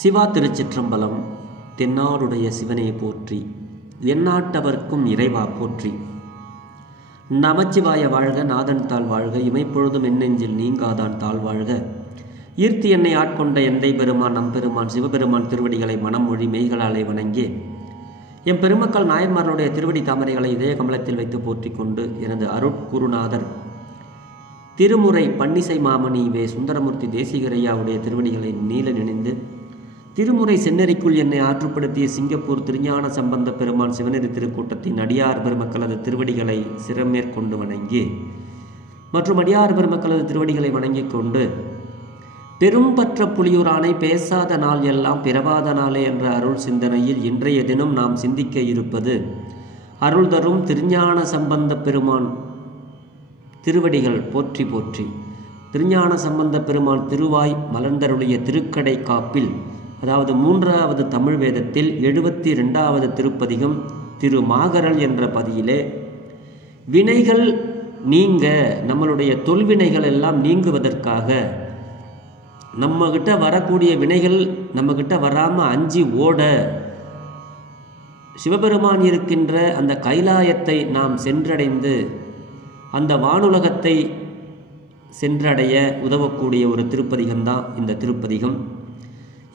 சிவா திருச்சிற்றம்பலம். தென்னாடுடைய சிவனே போற்றி, எந்நாட்டவர்க்கும் இறைவா போற்றி. நமச்சிவாய வாழ்க, நாதன் தாள் வாழ்க, இமைப்பொழுதும் எண்ணெஞ்சில் நீங்காதான் தாள் வாழ்க. ஈர்த்தி என்னை ஆட்கொண்ட எந்தை பெருமான் நம்பெருமான் சிவபெருமான் திருவடிகளை மனம் மொழி மெய்களாலே வணங்கி எம் பெருமக்கள் நாயன்மார்களுடைய திருவடி தாமரைகளை இதய கமலத்தில் வைத்து போற்றி கொண்டு எனது அருட்குருநாதர் திருமுறை பன்னிசை மாமணி வே சுந்தரமூர்த்தி தேசிகரையாவுடைய திருவடிகளை நீல நினைந்து திருமுறை செந்நெறிக்குள் என்னை ஆற்றுப்படுத்திய சிங்கப்பூர் திருஞான சம்பந்த பெருமான் சிவநெறி திருக்கூட்டத்தின் அடியார் பெருமக்களது திருவடிகளை சிறமேற்கொண்டு வணங்கி மற்றும் அடியார் பெருமக்களது திருவடிகளை வணங்கிக் கொண்டு பெரும்பற்ற புலியூரானை பேசாத நாள் எல்லாம் பிறவாத நாளே என்ற அருள் சிந்தனையில் இன்றைய தினம் நாம் சிந்திக்க இருப்பது அருள் தரும் திருஞான சம்பந்த பெருமான் திருவடிகள் போற்றி போற்றி. திருஞான சம்பந்த பெருமான் திருவாய் மலர்ந்தருளிய திருக்கடை காப்பில், அதாவது 3வது தமிழ் வேதத்தில் 72வது திருப்பதிகம் திரு மாகரல் என்ற பதியிலே வினைகள் நீங்க, நம்மளுடைய தொல்வினைகள் எல்லாம் நீங்குவதற்காக நம்மகிட்ட வரக்கூடிய வினைகள் நம்மகிட்ட வராமல் அஞ்சி ஓட சிவபெருமான் இருக்கின்ற அந்த கைலாயத்தை நாம் சென்றடைந்து அந்த வானுலகத்தை சென்றடைய உதவக்கூடிய ஒரு திருப்பதிகம்தான் இந்த திருப்பதிகம்.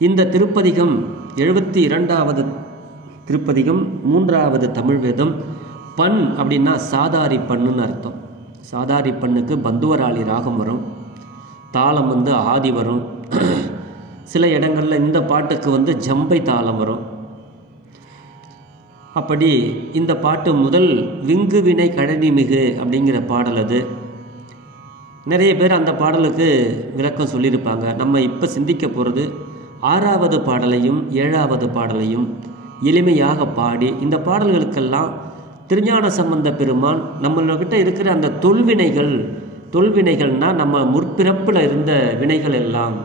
இந்த திருப்பதிகம் 72வது திருப்பதிகம், 3வது தமிழ் வேதம். பண் அப்படின்னா சாதாரி பண்ணுன்னு அர்த்தம். சாதாரி பண்ணுக்கு பந்துவராளி ராகம் வரும், தாளம் ஆதி வரும். சில இடங்களில் இந்த பாட்டுக்கு ஜம்பை தாளம் வரும். அப்படி இந்த பாட்டு முதல் விங்கு வினை கழனி மிகு அப்படிங்கிற பாடல். அது நிறைய பேர் அந்த பாடலுக்கு விளக்கம் சொல்லியிருப்பாங்க. நம்ம இப்போ சிந்திக்க போகிறது 6வது பாடலையும் 7வது பாடலையும் எளிமையாக பாடி, இந்த பாடல்களுக்கெல்லாம் திருஞான சம்பந்த பெருமான் நம்மள்கிட்ட இருக்கிற அந்த தொல்வினைகள்னால் நம்ம முற்பிறப்பில் இருந்த வினைகள் எல்லாம்,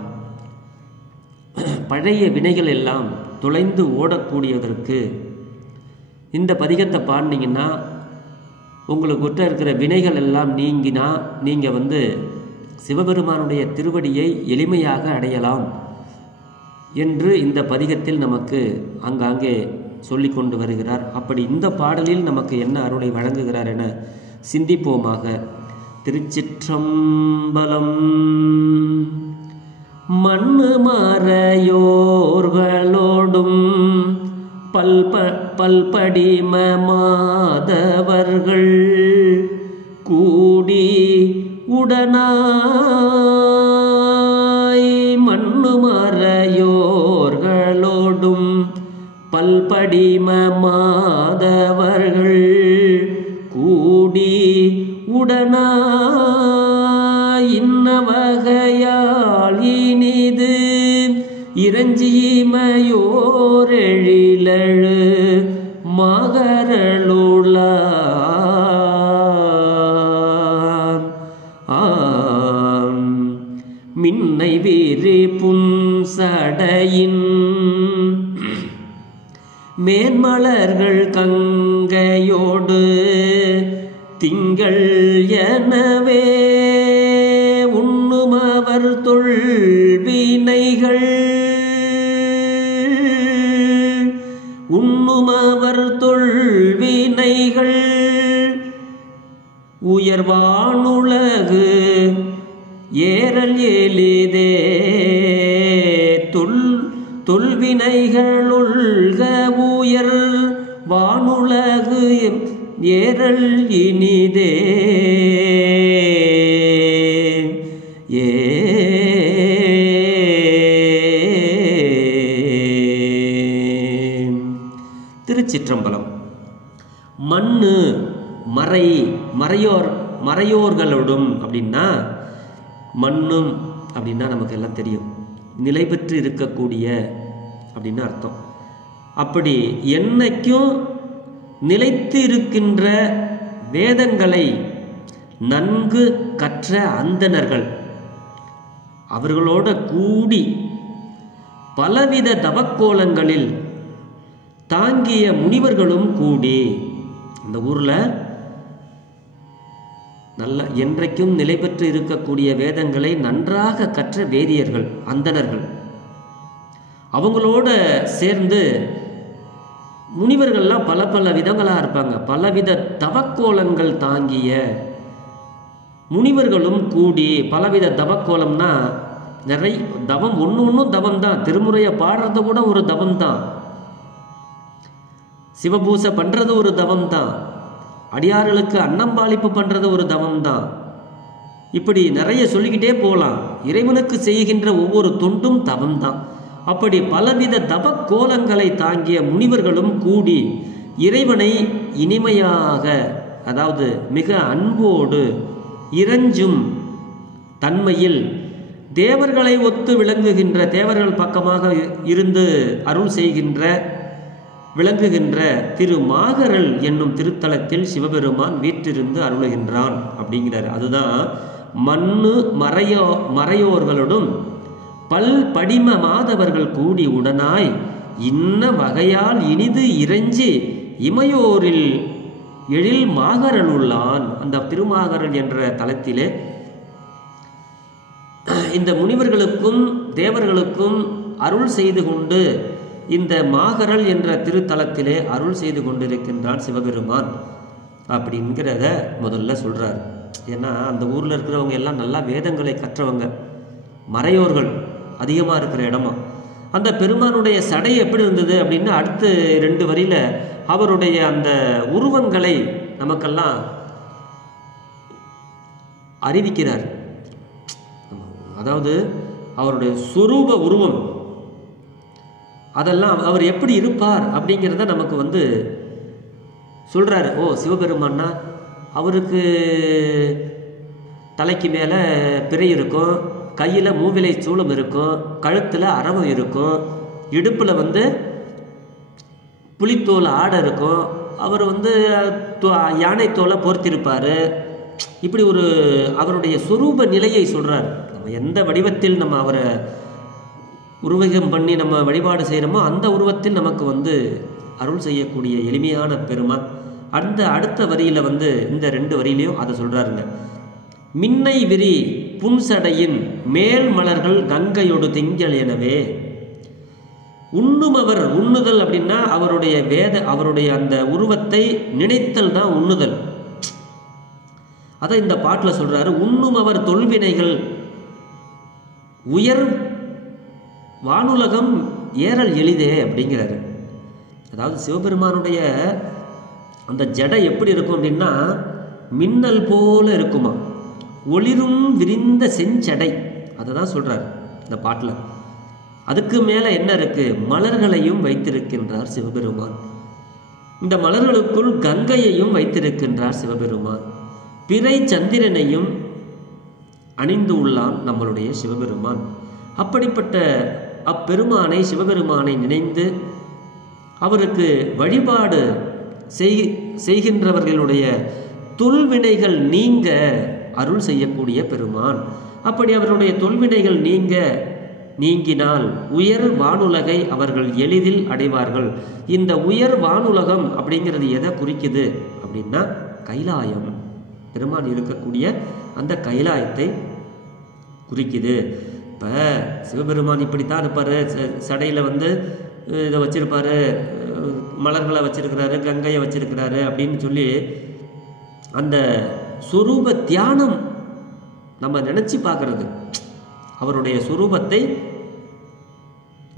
பழைய வினைகள் எல்லாம் தொலைந்து ஓடக்கூடியதற்கு இந்த பதிகத்தை பாடினீங்கன்னா உங்களுக்கு கிட்ட இருக்கிற வினைகள் எல்லாம் நீங்கினா நீங்கள் சிவபெருமானுடைய திருவடியை எளிமையாக அடையலாம் என்று இந்த பதிகத்தில் நமக்கு ஆங்காங்கே சொல்லி கொண்டு வருகிறார். அப்படி இந்த பாடலில் நமக்கு என்ன அருளை வழங்குகிறார் என சிந்திப்போமாக. திருச்சிற்றம்பலம். மண்ணு மறையோர்களோடும் பல்படிம மாதவர்கள் கூடி உடனாய், மண்ணு மறையோர்களோடும் பல்படிம மாதவர்கள் கூடி உடனாய், இன்ன வகையால் இனிது இறைஞ்சிமையோரெழிலழு மாகரலுளான் மின்னை வீரி புன்சடையின் மேன்மலர்கள் கங்கையோடு திங்கள் எனவே உண்ணுமவர் தொல்வினைகள் உயர்வானுலகு ஏறல் எளிதே தொல்வினைகளுள்க உயர் வானுலகு ஏறல் இனிதே. திருச்சிற்றம்பலம். மண்ணு மறையோர்களோடும் அப்படின்னா, மண்ணும் அப்படின்னா நமக்கு எல்லாம் தெரியும், நிலை பெற்று இருக்கக்கூடிய அப்படின்னு அர்த்தம். அப்படி என்னைக்கும் நிலைத்து இருக்கின்ற வேதங்களை நன்கு கற்ற அந்தணர்கள் அவர்களோட கூடி பலவித தவக்கோலங்களில் தாங்கிய முனிவர்களும் கூடி, அந்த ஊரில் நல்ல என்றைக்கும் நிலை பெற்று இருக்கக்கூடிய வேதங்களை நன்றாக கற்ற வேதியர்கள், அந்தணர்கள், அவங்களோட சேர்ந்து முனிவர்கள்லாம் பல பல விதங்களாக இருப்பாங்க. பலவித தவக்கோலங்கள் தாங்கிய முனிவர்களும் கூடி, பலவித தவக்கோலம்னா நிறைய தவம், ஒன்றும் தவம் தான். திருமுறையை பாடுறது கூட ஒரு தவம் தான். சிவபூசை பண்ணுறது ஒரு தவம் தான். அடியார்களுக்கு அன்னம்பாளிப்பு பண்ணுறது ஒரு தவம் தான். இப்படி நிறைய சொல்லிக்கிட்டே போகலாம். இறைவனுக்கு செய்கின்ற ஒவ்வொரு தொண்டும் தவம் தான். அப்படி பலவித தவக்கோலங்களை தாங்கிய முனிவர்களும் கூடி இறைவனை இனிமையாக, அதாவது மிக அன்போடு இறைஞ்சும் தன்மையில் தேவர்களை ஒத்து விளங்குகின்ற, தேவர்கள் பக்கமாக இருந்து அருள் செய்கின்ற விளங்குகின்ற திரு மாகரல் என்னும் திருத்தலத்தில் சிவபெருமான் வீற்றிருந்து அருளுகின்றான் அப்படிங்கிறார். அதுதான் மண்ணு மறையோர்களுடன் பல் படிம மாதவர்கள் கூடி உடனாய் இன்ன வகையால் இனிது இறைஞ்சி இமையோரில் எழில் மாகரல் உள்ளான். அந்த திருமாகரல் என்ற தலத்திலே இந்த முனிவர்களுக்கும் தேவர்களுக்கும் அருள் செய்து கொண்டு, இந்த மாகரல் என்ற திருத்தலத்திலே அருள் செய்து கொண்டிருக்கின்றான் சிவபெருமான் அப்படிங்கிறத முதல்ல சொல்றார். ஏன்னா அந்த ஊர்ல இருக்கிறவங்க எல்லாம் நல்லா வேதங்களை கற்றவங்க, மறையோர்கள் அதிகமாக இருக்கிற இடமா. அந்த பெருமானுடைய சடை எப்படி இருந்தது அப்படின்னு அடுத்து 2 வரியில அவருடைய அந்த உருவங்களை நமக்கெல்லாம் அறிவிக்கிறார். அதாவது அவருடைய சொரூப உருவம், அதெல்லாம் அவர் எப்படி இருப்பார் அப்படிங்கிறத நமக்கு சொல்றாரு. ஓ, சிவபெருமான்னா அவருக்கு தலைக்கு மேலே பிறை இருக்கும், கையில் மூவிலை சூளம் இருக்கும், கழுத்தில் அரவம் இருக்கும், இடுப்பில் புலித்தோல் ஆடை இருக்கும், அவர் யானை தோலை போர்த்திருப்பார். இப்படி ஒரு அவருடைய சொரூப நிலையை சொல்கிறார். நம்ம எந்த வடிவத்தில் நம்ம அவரை உருவகம் பண்ணி நம்ம வழிபாடு செய்கிறோமோ அந்த உருவத்தில் நமக்கு அருள் செய்யக்கூடிய எளிமையான பெருமான். அந்த அடுத்த வரியில் இந்த 2 வரியிலையும் அதை சொல்கிறாருங்க. மின்னை விரி புன்சடையின் மேல் மலர்கள் கங்கையோடு திங்கள் எனவே உண்ணுமவர், உண்ணுதல் அப்படின்னா அவருடைய அவருடைய அந்த உருவத்தை நினைத்தல் தான் உண்ணுதல். அதை இந்த பாட்டில் சொல்றாரு. உண்ணுமவர் தொல்வினைகள் உயர் வானுலகம் ஏறல் எளிதே அப்படிங்கிறாரு. அதாவது சிவபெருமானுடைய அந்த ஜடை எப்படி இருக்கும் அப்படின்னா மின்னல் போல இருக்குமா, ஒளிரும் விரிந்த செஞ்சடை. அதை தான் சொல்றார் இந்த பாட்டில். அதுக்கு மேலே என்ன இருக்கு? மலர்களையும் வைத்திருக்கின்றார் சிவபெருமான். இந்த மலர்களுக்குள் கங்கையையும் வைத்திருக்கின்றார் சிவபெருமான். பிறை சந்திரனையும் அணிந்து உள்ளான் நம்மளுடைய சிவபெருமான். அப்படிப்பட்ட அப்பெருமானை, சிவபெருமானை நினைந்து அவருக்கு வழிபாடு செய்கின்றவர்களுடைய தொல்வினைகள் நீங்க அருள் செய்யக்கூடிய பெருமான். அப்படி அவருடைய தொல்வினைகள் நீங்கினால் உயர் வானுலகை அவர்கள் எளிதில் அடைவார்கள். இந்த உயர் வானுலகம் அப்படிங்கிறது எதை குறிக்குது அப்படின்னா கைலாயம், பெருமான் இருக்கக்கூடிய அந்த கைலாயத்தை குறிக்குது. இப்போ சிவபெருமான் இப்படித்தான் இருப்பார். சடையில் இதை வச்சிருப்பாரு, மலர்களை வச்சிருக்கிறாரு, கங்கையை வச்சிருக்கிறாரு அப்படின்னு சொல்லி அந்த சொரூப தியானம் நம்ம நினச்சி பார்க்கறது, அவருடைய சொரூபத்தை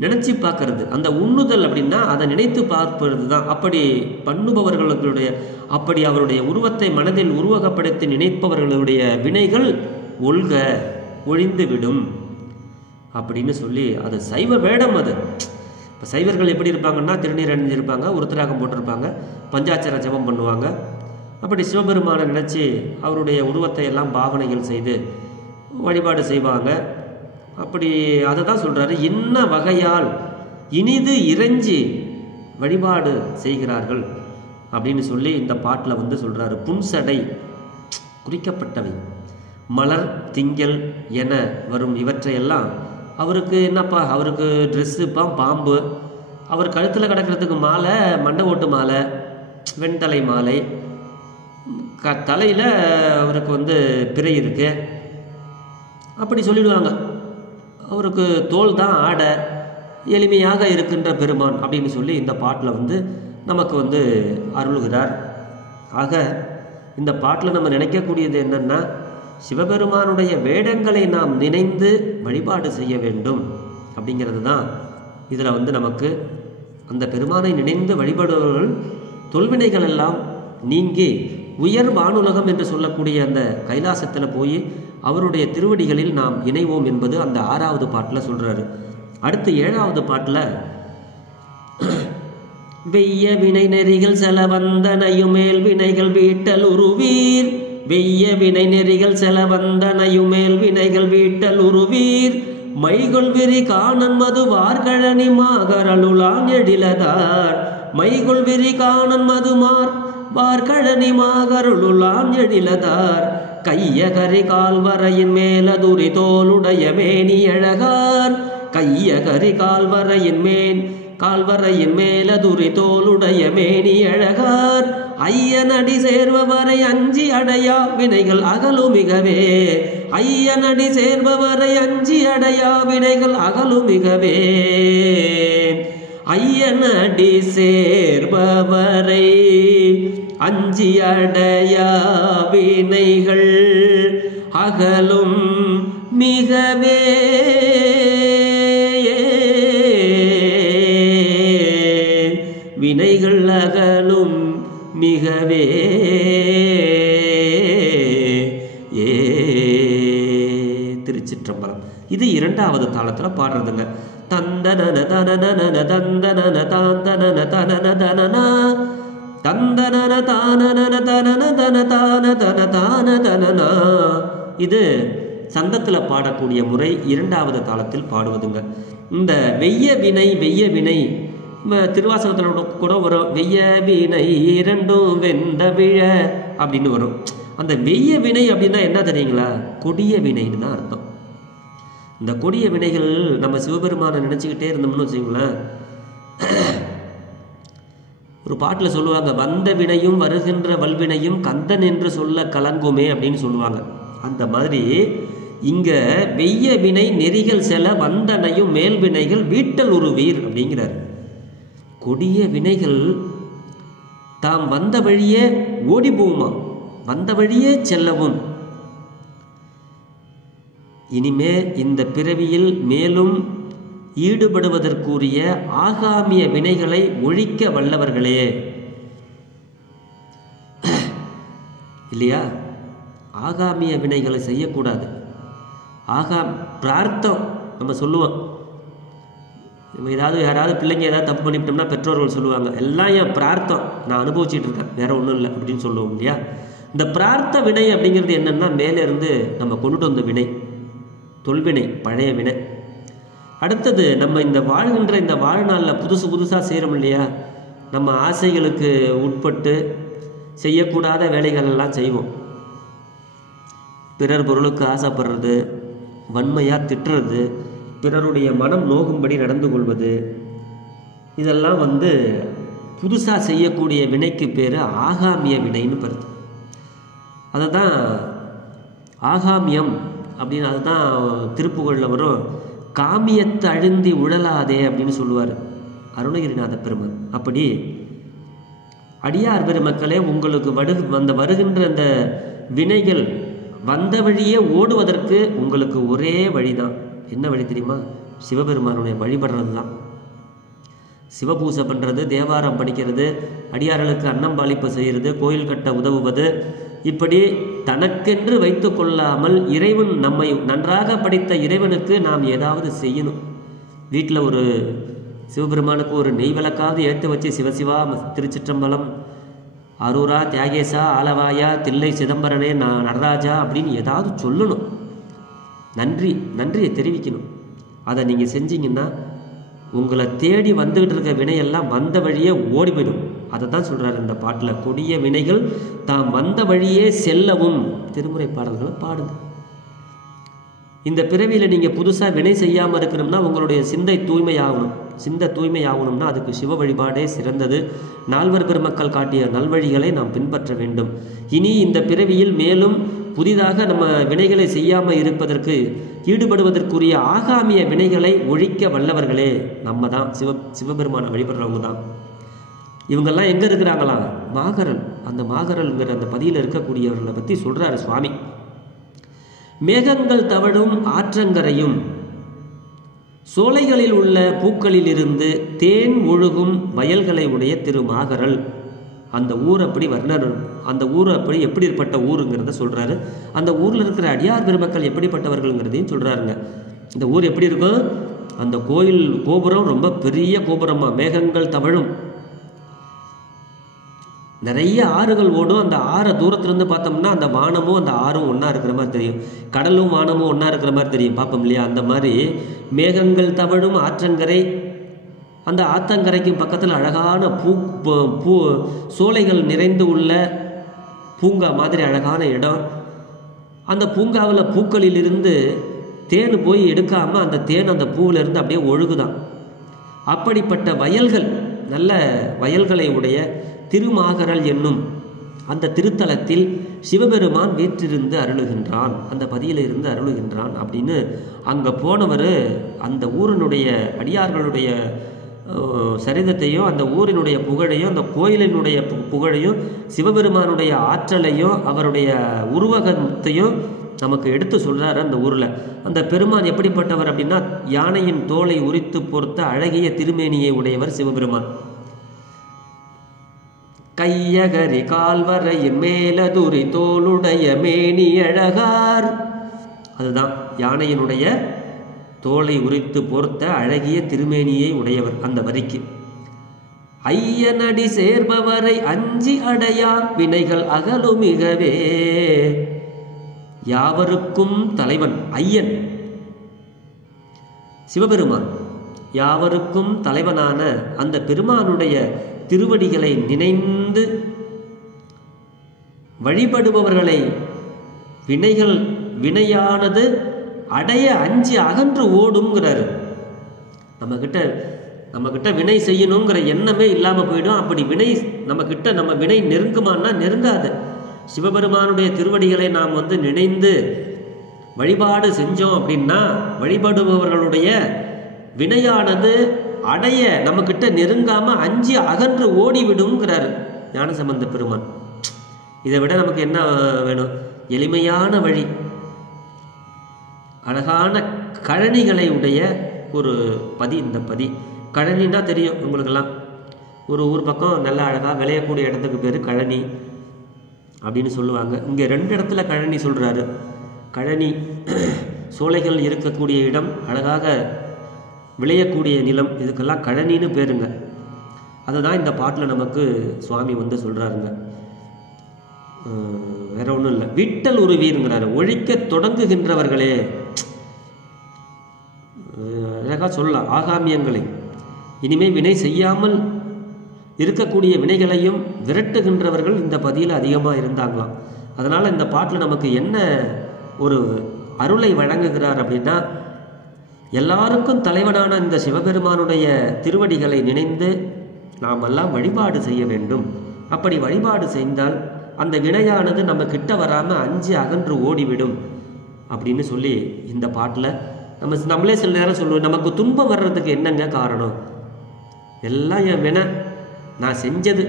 நினச்சி பார்க்கறது, அந்த உண்ணுதல் அப்படின்னா அதை நினைத்து பார்ப்பது தான். அப்படி பண்ணுபவர்களுடைய, அப்படி அவருடைய உருவத்தை மனதில் உருவகப்படுத்தி நினைப்பவர்களுடைய வினைகள் ஒழிந்து விடும் அப்படின்னு சொல்லி, அது சைவ வேடம். அது இப்போ சைவர்கள் எப்படி இருப்பாங்கன்னா திருநீர் அணிஞ்சிருப்பாங்க, உருத்திராகம் போட்டிருப்பாங்க, பஞ்சாட்சர ஜபம் பண்ணுவாங்க. அப்படி சிவபெருமானை நினச்சி அவருடைய உருவத்தை எல்லாம் பாவனைகள் செய்து வழிபாடு செய்வாங்க. அப்படி அதை தான் சொல்கிறாரு. இன்ன வகையால் இனிது இறைஞ்சி வழிபாடு செய்கிறார்கள் அப்படின்னு சொல்லி இந்த பாட்டில் சொல்கிறாரு. புன்சடை குறிக்கப்பட்டவை, மலர் திங்கள் என வரும் இவற்றையெல்லாம் அவருக்கு என்னப்பா, அவருக்கு ட்ரெஸ்ஸுப்பா பாம்பு, அவர் கழுத்தில் கிடக்கிறதுக்கு மாலை மண்டை ஓட்டு மாலை, வெண்தலை மாலை, தலையில் அவருக்கு பிறை இருக்கு அப்படி சொல்லிடுவாங்க. அவருக்கு தோல் தான் ஆடை, எளிமையாக இருக்கின்ற பெருமான் அப்படின்னு சொல்லி இந்த பாட்டில் வந்து நமக்கு வந்து அருளுகிறார். ஆக இந்த பாட்டில் நம்ம நினைக்கக்கூடியது என்னென்னா, சிவபெருமானுடைய வேடங்களை நாம் நினைந்து வழிபாடு செய்ய வேண்டும் அப்படிங்கிறது தான் இதில் வந்து நமக்கு. அந்த பெருமானை நினைந்து வழிபடுபவர்கள் தொல்வினைகள் எல்லாம் நீங்கி உயர் வானுலகம் என்று சொல்லக்கூடிய அந்த கைலாசத்தில் போய் அவருடைய திருவடிகளில் நாம் இணைவோம் என்பது அந்த 6வது பாட்டில் சொல்கிறாரு. அடுத்து 7வது பாட்டில், வெய்ய வினை நெறிகள் செலவந்தனையுமேல் வினைகள் வீட்டல் உருவீர், வெய்ய வினை நெறிகள் செலவந்தனையுமேல் வினைகள் வீட்டல் உருவீர், மைகொள் விரி காணன் மது வார்கழனி மாகரலுளான் எழிலதார், மைகொள் விரி காணன் மதுமார் வார்கழனி மாகருளான் எழிலதார், கையகரி கால்வரையின் மேலதுரி தோளுடைய மேனி அழகார், கையகரி கால்வரையின் மேலதுரி தோளுடைய மேனி அழகார், ஐயனடி சேர்பவரை அஞ்சி அடையா வினைகள் அகலுமிகவே, ஐயனடி சேர்பவரை அஞ்சி அடையா வினைகள் அகலுமிகவே, ஐயனடி சேர்பவரை அஞ்சி அடையா வினைகள் அகலும் மிகவே, வினைகள் அகலும் மிகவே. திருச்சிற்றம்பலம். இது 2வது தாளத்தில் பாடுறதுங்க. தந்தனன தனனன தந்தனன தாந்தனன தனன தனனா, தந்தனன தானனன தனன தன தான தன தான தனனா. இது சந்தத்தில் பாடக்கூடிய முறை 2வது தாளத்தில் பாடுவதுங்க. இந்த வெய்ய வினை திருவாசகத்தில் கூட வரும், வெய்ய வினை இரண்டும் வெந்த விழ அப்படின்னு வரும். அந்த வெய்ய வினை அப்படின்னா என்ன தெரியுங்களா? கொடிய வினைன்னு தான் அர்த்தம். இந்த கொடிய வினைகள் நம்ம சிவபெருமானை நினச்சிக்கிட்டே இருந்தோம்னு வச்சுங்களேன், ஒரு பாட்டில் சொல்லுவாங்க, வந்த வினையும் வருகின்ற வல்வினையும் கந்தன் என்று சொல்ல கலங்குமே அப்படின்னு சொல்லுவாங்க. அந்த மாதிரி இங்கே வெய்ய வினை நெறிகள் செல வந்தனையும் மேல் வினைகள் வீட்டல் உருவீர் அப்படிங்கிறார். கொடிய வினைகள் தாம் வந்த வழியே ஓடி போகுமா, வந்த வழியே செல்லவும், இனிமே இந்த பிறவியில் மேலும் ஈடுபடுவதற்குரிய ஆகாமிய வினைகளை ஒழிக்க வல்லவர்களே இல்லையா? ஆகாமிய வினைகளை செய்யக்கூடாது. பிரார்த்தம் நம்ம சொல்லுவோம், யாராவது பிள்ளைங்க ஏதாவது தப்பு பண்ணிவிட்டோம்னா பெற்றோர்கள் சொல்லுவாங்க, எல்லாம் என் பிரார்த்தம், நான் அனுபவிச்சுட்டு இருக்கேன், வேற ஒன்றும் இல்லை அப்படின்னு சொல்லுவோம் இல்லையா? இந்த பிரார்த்த வினை அப்படிங்கிறது என்னன்னா, மேலே இருந்து நம்ம கொண்டுட்டு வந்த வினை, தொல்வினை, பழைய வினை. அடுத்தது நம்ம இந்த வாழ்கின்ற இந்த வாழ்நாளில் புதுசாக செய்கிறோம் இல்லையா? நம்ம ஆசைகளுக்கு உட்பட்டு செய்யக்கூடாத வேலைகள் எல்லாம் செய்வோம். பிறர் பொருளுக்கு ஆசைப்படுறது, வன்மையாக திட்டுறது, பிறருடைய மனம் நோகும்படி நடந்து கொள்வது, இதெல்லாம் வந்து புதுசாக செய்யக்கூடிய வினைக்கு பேர் ஆகாமிய வினைன்னு பெறுது. அதை தான் ஆகாமியம் அப்படின்னு, அதுதான் திருப்புகழில் வரும், காமியத்தை அழுந்தி உழலாதே அப்படின்னு சொல்லுவார் அருணகிரிநாத பெருமான். அப்படி அடியார் பெருமக்களே, உங்களுக்கு வருகின்ற அந்த வினைகள் வந்த வழியே ஓடுவதற்கு உங்களுக்கு ஒரே வழிதான். என்ன வழி தெரியுமா? சிவபெருமானுடைய வழிபடுறது தான். சிவபூசை பண்ணுறது, தேவாரம் படிக்கிறது, அடியார்களுக்கு அன்னம்பாளிப்பு செய்கிறது, கோயில் கட்ட உதவுவது, இப்படி தனக்கென்று வைத்து கொள்ளாமல் இறைவன் நம்மை நன்றாக படித்த இறைவனுக்கு நாம் ஏதாவது செய்யணும். வீட்டில் ஒரு சிவபெருமானுக்கு ஒரு நெய் விளக்காவது ஏற்று வச்சு சிவசிவா திருச்சிற்றம்பலம், அரூரா, தியாகேசா, ஆலவாயா, தில்லை சிதம்பரனே, நடராஜா அப்படின்னு ஏதாவது சொல்லணும். நன்றியை தெரிவிக்கணும். அதை நீங்கள் செஞ்சீங்கன்னா உங்களை தேடி வந்துகிட்டு இருக்க வினையெல்லாம் வந்த வழியே ஓடி போயிடும். அதை தான் சொல்கிறார் இந்த பாட்டில், கொடிய வினைகள் தாம் வந்த வழியே செல்லவும். திருமுறை பாடல்களை பாடுங்க. இந்த பிறவியில் நீங்கள் புதுசாக வினை செய்யாமல் இருக்கணும்னா உங்களுடைய சிந்தை தூய்மையாகணும்னா அதுக்கு சிவ வழிபாடே சிறந்தது. நால்வர் பெருமக்கள் காட்டிய நல்வழிகளை நாம் பின்பற்ற வேண்டும். இனி இந்த பிறவியில் மேலும் புதிதாக நம்ம வினைகளை செய்யாமல் இருப்பதற்கு ஈடுபடுவதற்குரிய ஆகாமிய வினைகளை ஒழிக்க வல்லவர்களே நம்ம தான். சிவபெருமானை வழிபடுறவங்க தான். இவங்கெல்லாம் எங்கே இருக்கிறாங்களா? மாகரல். அந்த மாகரல்ங்கிற அந்த பதியில் இருக்கக்கூடியவர்களை பற்றி சொல்கிறாரு சுவாமி. மேகங்கள் தவழும் ஆற்றங்கரையும் சோலைகளில் உள்ள பூக்களில் இருந்து தேன் ஒழுகும் வயல்களை உடைய திருமாகரல். அந்த ஊர் அப்படி வர்ணர், அந்த ஊர் அப்படி எப்படிப்பட்ட ஊருங்கிறத சொல்கிறாரு. அந்த ஊரில் இருக்கிற அடியார் பெருமக்கள் எப்படிப்பட்டவர்கள்ங்கிறதையும் சொல்கிறாருங்க. இந்த ஊர் எப்படி இருக்கும்? அந்த கோயில் கோபுரம் ரொம்ப பெரிய கோபுரமா, மேகங்கள் தவழும், நிறைய ஆறுகள் ஓடும். அந்த ஆறை தூரத்துலேருந்து பார்த்தோம்னா அந்த வானமும் அந்த ஆறும் ஒன்றா இருக்கிற மாதிரி தெரியும், கடலும் வானமும் ஒன்றா இருக்கிற மாதிரி தெரியும், பார்ப்போம் இல்லையா? அந்த மாதிரி மேகங்கள் தவழும் ஆற்றங்கரை. அந்த ஆத்தங்கரைக்கு பக்கத்தில் அழகான பூ சோலைகள் நிறைந்து உள்ள பூங்கா மாதிரி அழகான இடம். அந்த பூங்காவில் பூக்களிலிருந்து தேன் போய் எடுக்காமல் அந்த தேன் அந்த பூவிலிருந்து அப்படியே ஒழுகுதான். அப்படிப்பட்ட வயல்கள், நல்ல வயல்களை உடைய திருமாகரல் என்னும் அந்த திருத்தலத்தில் சிவபெருமான் வீற்றிருந்து அருளுகின்றான், அந்த பதியில் இருந்து அருளுகின்றான் அப்படின்னு அங்கே போனவர் அந்த ஊரினுடைய அடியார்களுடைய சரிதத்தையும் அந்த ஊரினுடைய புகழையும் அந்த கோயிலினுடைய புகழையும் சிவபெருமானுடைய ஆற்றலையும் அவருடைய உருவகத்தையும் நமக்கு எடுத்து சொல்கிறாரு. அந்த ஊரில் அந்த பெருமான் எப்படிப்பட்டவர் அப்படின்னா, யானையின் தோலை உரித்து பொறுத்த அழகிய திருமேனியை உடையவர் சிவபெருமான். கையகரி கால்வரையின் மேலதுரி தோளுடைய மேனி அழகார். அதுதான் யானையினுடைய தோலை உரித்து பொறுத்த அழகிய திருமேனியை உடையவர். அந்த வரிக்கு ஐயனடி சேர்பவரை அஞ்சி அடையா வினைகள் அகலுமிகவே யாவருக்கும் தலைவன் ஐயன் சிவபெருமான். யாவருக்கும் தலைவனான அந்த பெருமானுடைய திருவடிகளை நினைந்து வழிபடுபவர்களை வினையானது அடைய அஞ்சு அகன்று ஓடுங்கிறாரு. நம்ம கிட்ட வினை செய்யணுங்கிற எண்ணமே இல்லாமல் போயிடும். அப்படி நம்ம வினை நெருங்குமான்னா நெருங்காது. சிவபெருமானுடைய திருவடிகளை நாம் நினைந்து வழிபாடு செஞ்சோம் அப்படின்னா வழிபடுபவர்களுடைய வினையானது அடைய நம்ம கிட்ட நெருங்காம அஞ்சு அகன்று ஓடிவிடுங்கிறாரு ஞானசம்பந்த பெருமான். இதை விட நமக்கு என்ன வேணும்? எளிமையான வழி, அழகான கழனிகளை உடைய ஒரு பதி. இந்த பதி கழனின்னா தெரியும் உங்களுக்கெல்லாம். ஒரு ஊர் பக்கம் நல்ல அழகாக விளையக்கூடிய இடத்துக்கு பேர் கழனி அப்படின்னு சொல்லுவாங்க. இங்கே 2 இடத்துல கழனி சொல்கிறாரு. கழனி சோலைகள் இருக்கக்கூடிய இடம், அழகாக விளையக்கூடிய நிலம், இதுக்கெல்லாம் கழனின்னு பேருங்க. அதை தான் இந்த பாட்டில் நமக்கு சுவாமி சொல்கிறாருங்க. வேற ஒன்றும் இல்லை. விட்டல் உருவீருங்கிறாரு. ஒழிக்க தொடங்குகின்றவர்களே, அழகாக சொல்லலாம். ஆகாமியங்களை இனிமேல் வினை செய்யாமல் இருக்கக்கூடிய வினைகளையும் விரட்டுகின்றவர்கள் இந்த பதியில் அதிகமாக இருந்தாங்களாம். அதனால் இந்த பாட்டில் நமக்கு என்ன ஒரு அருளை வழங்குகிறார் அப்படின்னா, எல்லாருக்கும் தலைவனான இந்த சிவபெருமானுடைய திருவடிகளை நினைந்து நாம் எல்லாம் வழிபாடு செய்ய வேண்டும். அப்படி வழிபாடு செய்தால் அந்த வினையானது நம்ம கிட்ட வராமல் அஞ்சு அகன்று ஓடிவிடும் அப்படின்னு சொல்லி இந்த பாட்டில் நம்மளே சில நேரம் சொல்லுவோம், நமக்கு துன்பம் வர்றதுக்கு என்னங்க காரணம்? எல்லாம் என் வினை, நான் செஞ்சது,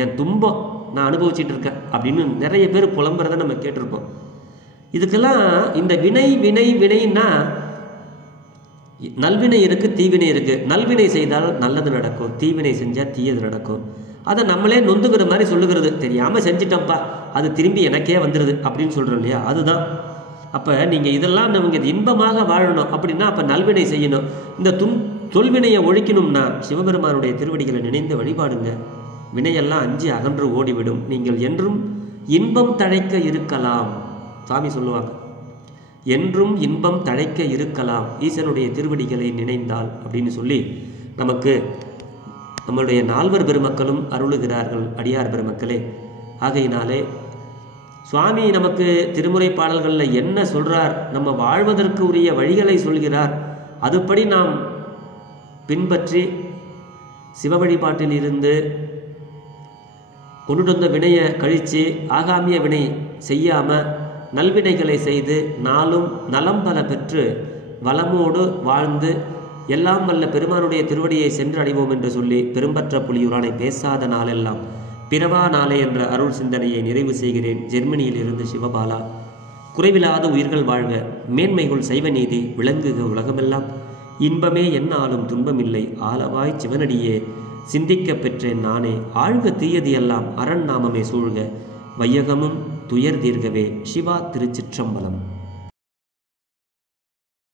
என் துன்பம் நான் அனுபவிச்சுட்டு இருக்கேன் அப்படின்னு நிறைய பேர் புலம்புறதை நம்ம கேட்டிருப்போம். இதுக்கெல்லாம் இந்த வினைன்னா நல்வினை இருக்குது, தீவினை இருக்குது. நல்வினை செய்தால் நல்லது நடக்கும், தீவினை செஞ்சால் தீயது நடக்கும். அதை நம்மளே நொந்துக்கிற மாதிரி சொல்லுகிறது. தெரியாமல் செஞ்சிட்டோம்ப்பா, அது திரும்பி எனக்கே வந்துடுது அப்படின்னு சொல்கிறோம் இல்லையா? அதுதான். அப்போ நீங்கள் இதெல்லாம் நமக்கு இன்பமாக வாழணும் அப்படின்னா அப்போ நல்வினை செய்யணும். இந்த தொல்வினையை ஒழிக்கணும்னா சிவபெருமானுடைய திருவடிகளை நினைந்து வழிபாடுங்க. வினையெல்லாம் அஞ்சு அகன்று ஓடிவிடும். நீங்கள் என்றும் இன்பம் தழைக்க இருக்கலாம். சாமி சொல்லுவாங்க, என்றும் இன்பம் தழைக்க இருக்கலாம் ஈசனுடைய திருவடிகளை நினைந்தால் அப்படின்னு சொல்லி நமக்கு நம்மளுடைய நால்வர் பெருமக்களும் அருளுகிறார்கள், அடியார் பெருமக்களே. ஆகையினாலே சுவாமி நமக்கு திருமுறை பாடல்களில் என்ன சொல்கிறார், நம்ம வாழ்வதற்கு உரிய வழிகளை சொல்கிறார். அதுபடி நாம் பின்பற்றி சிவ வழிபாட்டில் இருந்து கொண்டுட்டு வந்த வினையை கழித்து ஆகாமிய வினை செய்யாமல் நல்வினைகளை செய்து நாளும் நலம் பல பெற்று வளமோடு வாழ்ந்து எல்லாம் வல்ல பெருமானுடைய திருவடியை சென்று அடைவோம் என்று சொல்லி பெரும்பற்ற புலியூரானை பேசாத நாளெல்லாம் பிறவா நாளே என்ற அருள் சிந்தனையை நிறைவு செய்கிறேன். ஜெர்மனியில் இருந்து சிவபாலா. குறைவில்லாத உயிர்கள் வாழ்க, மேன்மைகள் சைவ நீதி விளங்குக உலகமெல்லாம், இன்பமே என்னாலும் துன்பமில்லை, ஆலவாய் சிவனடியே சிந்திக்க பெற்றேன் நானே, ஆழ்க தீயது எல்லாம் அரண் நாமமே சூழ்க, வையகமும் துயர் தீர்கவே. சிவா. திருச்சிற்றம்பலம்.